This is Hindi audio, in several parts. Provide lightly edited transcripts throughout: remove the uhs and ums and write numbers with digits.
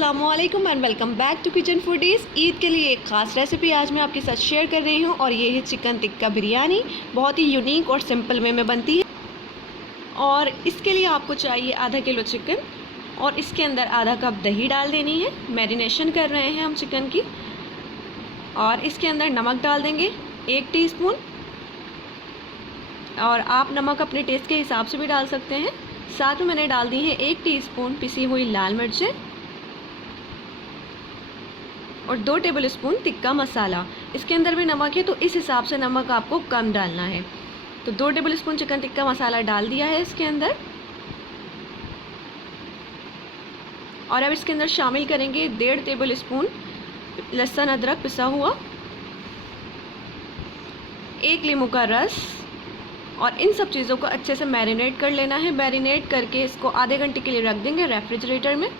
अस्सलामुअलैकुम and welcome back to kitchen foodies. Eid के लिए एक ख़ास रेसिपी आज मैं आपके साथ शेयर कर रही हूँ और ये है चिकन टिक्का बिरयानी। बहुत ही यूनिक और सिंपल वे में बनती है और इसके लिए आपको चाहिए आधा किलो चिकन और इसके अंदर आधा कप दही डाल देनी है। मैरिनेशन कर रहे हैं हम चिकन की और इसके अंदर नमक डाल देंगे 1 टीस्पून और आप नमक अपने टेस्ट के हिसाब से भी डाल सकते हैं। साथ में मैंने डाल दी है 1 टीस्पून पिसी हुई लाल मिर्चें और 2 टेबलस्पून टिक्का मसाला। इसके अंदर भी नमक है तो इस हिसाब से नमक आपको कम डालना है। तो 2 टेबलस्पून चिकन टिक्का मसाला डाल दिया है इसके अंदर और अब इसके अंदर शामिल करेंगे 1.5 टेबलस्पून लहसुन अदरक पिसा हुआ, 1 नींबू का रस और इन सब चीज़ों को अच्छे से मैरिनेट कर लेना है। मैरिनेट करके इसको आधे घंटे के लिए रख देंगे रेफ्रिजरेटर में।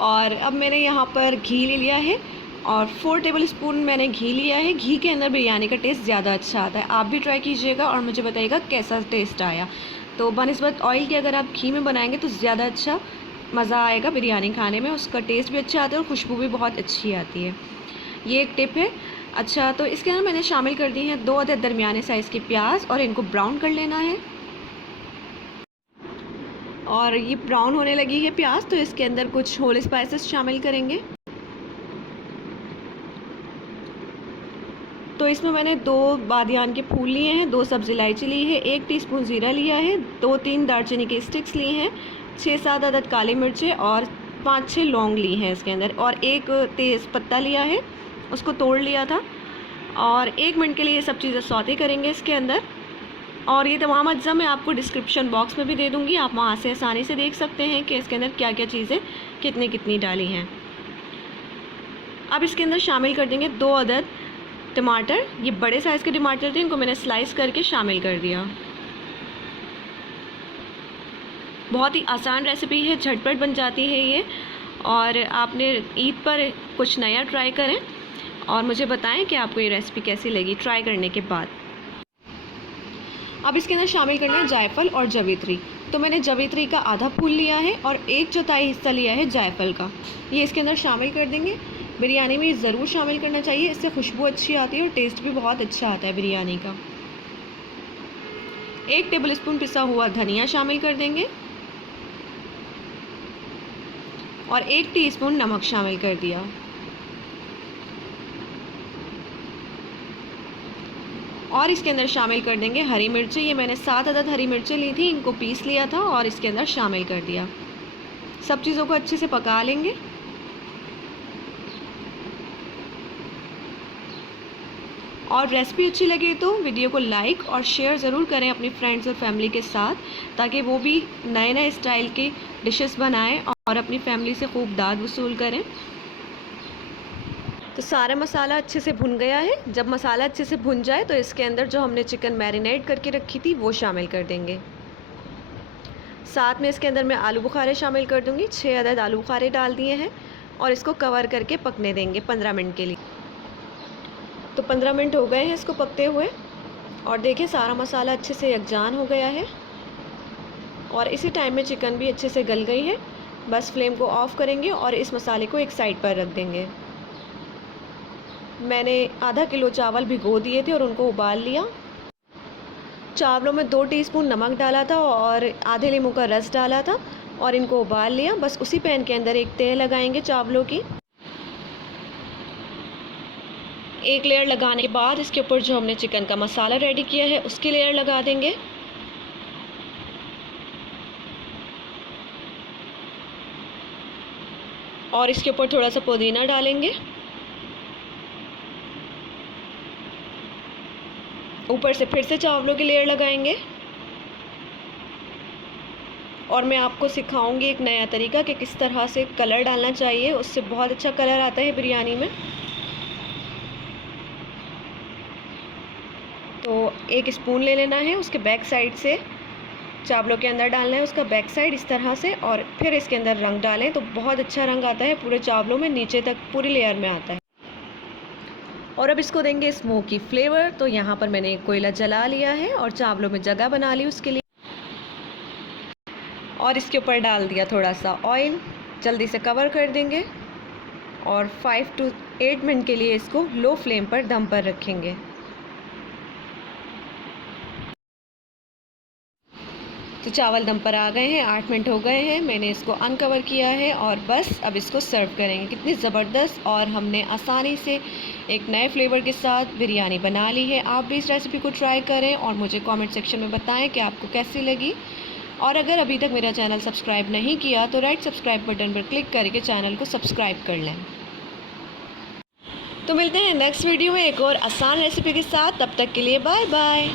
और अब मैंने यहाँ पर घी ले लिया है और 4 टेबलस्पून मैंने घी लिया है। घी के अंदर बिरयानी का टेस्ट ज़्यादा अच्छा आता है। आप भी ट्राई कीजिएगा और मुझे बताइएगा कैसा टेस्ट आया। तो बनिस्बत ऑयल के अगर आप घी में बनाएंगे तो ज़्यादा अच्छा मज़ा आएगा बिरयानी खाने में, उसका टेस्ट भी अच्छा आता है और खुशबू भी बहुत अच्छी आती है। ये एक टिप है। अच्छा, तो इसके अंदर मैंने शामिल कर दी हैं 2 अदद दरमियाने साइज़ के प्याज और इनको ब्राउन कर लेना है। और ये ब्राउन होने लगी है प्याज तो इसके अंदर कुछ होल स्पाइसेस शामिल करेंगे। तो इसमें मैंने 2 बादियान के फूल लिए हैं, 2 सब्ज़ इलायची ली है, 1 टीस्पून ज़ीरा लिया है, 2-3 दालचीनी के स्टिक्स ली हैं, 6-7 अदद काली मिर्चें और 5-6 लौंग ली हैं इसके अंदर और 1 तेज़ पत्ता लिया है, उसको तोड़ लिया था। और 1 मिनट के लिए ये सब चीज़ें सौते करेंगे इसके अंदर। और ये तमाम अज्जा मैं आपको डिस्क्रिप्शन बॉक्स में भी दे दूँगी, आप वहाँ से आसानी से देख सकते हैं कि इसके अंदर क्या क्या चीज़ें कितनी डाली हैं। अब इसके अंदर शामिल कर देंगे 2 अदद टमाटर। ये बड़े साइज़ के टमाटर थे, इनको मैंने स्लाइस करके शामिल कर दिया। बहुत ही आसान रेसिपी है, झटपट बन जाती है ये और आपने ईद पर कुछ नया ट्राई करें और मुझे बताएं कि आपको ये रेसिपी कैसी लगी ट्राई करने के बाद। अब इसके अंदर शामिल करना है जायफल और जवित्री। तो मैंने जवित्री का आधा फूल लिया है और 1/4 हिस्सा लिया है जायफल का। ये इसके अंदर शामिल कर देंगे। बिरयानी में ज़रूर शामिल करना चाहिए, इससे खुशबू अच्छी आती है और टेस्ट भी बहुत अच्छा आता है बिरयानी का। 1 टेबलस्पून पिसा हुआ धनिया शामिल कर देंगे और 1 टीस्पून नमक शामिल कर दिया। और इसके अंदर शामिल कर देंगे हरी मिर्चें। ये मैंने 7 अदद हरी मिर्चें ली थी, इनको पीस लिया था और इसके अंदर शामिल कर दिया। सब चीज़ों को अच्छे से पका लेंगे। और रेसिपी अच्छी लगे तो वीडियो को लाइक और शेयर ज़रूर करें अपनी फ्रेंड्स और फैमिली के साथ, ताकि वो भी नए स्टाइल के डिशेस बनाएं और अपनी फैमिली से खूब दाद वसूल करें। तो सारा मसाला अच्छे से भुन गया है। जब मसाला अच्छे से भुन जाए तो इसके अंदर जो हमने चिकन मैरिनेट करके रखी थी वो शामिल कर देंगे। साथ में इसके अंदर मैं आलू बुखारे शामिल कर दूंगी। 6 अदद आलू बुखारे डाल दिए हैं और इसको कवर करके पकने देंगे 15 मिनट के लिए। तो 15 मिनट हो गए हैं इसको पकते हुए और देखिए सारा मसाला अच्छे से यकजान हो गया है और इसी टाइम में चिकन भी अच्छे से गल गई है। बस फ्लेम को ऑफ़ करेंगे और इस मसाले को एक साइड पर रख देंगे। मैंने आधा किलो चावल भिगो दिए थे और उनको उबाल लिया। चावलों में 2 टीस्पून नमक डाला था और आधे नींबू का रस डाला था और इनको उबाल लिया। बस उसी पैन के अंदर एक तह लगाएंगे चावलों की। एक लेयर लगाने के बाद इसके ऊपर जो हमने चिकन का मसाला रेडी किया है उसकी लेयर लगा देंगे। और इसके ऊपर थोड़ा सा पुदीना डालेंगे। ऊपर से फिर से चावलों की लेयर लगाएंगे और मैं आपको सिखाऊंगी एक नया तरीका कि किस तरह से कलर डालना चाहिए, उससे बहुत अच्छा कलर आता है बिरयानी में। तो एक स्पून ले लेना है, उसके बैक साइड से चावलों के अंदर डालना है, उसका बैक साइड इस तरह से, और फिर इसके अंदर रंग डालें तो बहुत अच्छा रंग आता है पूरे चावलों में, नीचे तक पूरी लेयर में आता है। और अब इसको देंगे स्मोकी फ्लेवर। तो यहाँ पर मैंने एक कोयला जला लिया है और चावलों में जगह बना ली उसके लिए। और इसके ऊपर डाल दिया थोड़ा सा ऑयल। जल्दी से कवर कर देंगे और 5 to 8 मिनट के लिए इसको लो फ्लेम पर दम पर रखेंगे। तो चावल दम पर आ गए हैं, 8 मिनट हो गए हैं, मैंने इसको अनकवर किया है और बस अब इसको सर्व करेंगे। कितनी ज़बरदस्त और हमने आसानी से एक नए फ्लेवर के साथ बिरयानी बना ली है। आप भी इस रेसिपी को ट्राई करें और मुझे कमेंट सेक्शन में बताएं कि आपको कैसी लगी। और अगर अभी तक मेरा चैनल सब्सक्राइब नहीं किया तो रेड सब्सक्राइब बटन पर क्लिक करके चैनल को सब्सक्राइब कर लें। तो मिलते हैं नेक्स्ट वीडियो में एक और आसान रेसिपी के साथ। तब तक के लिए बाय बाय।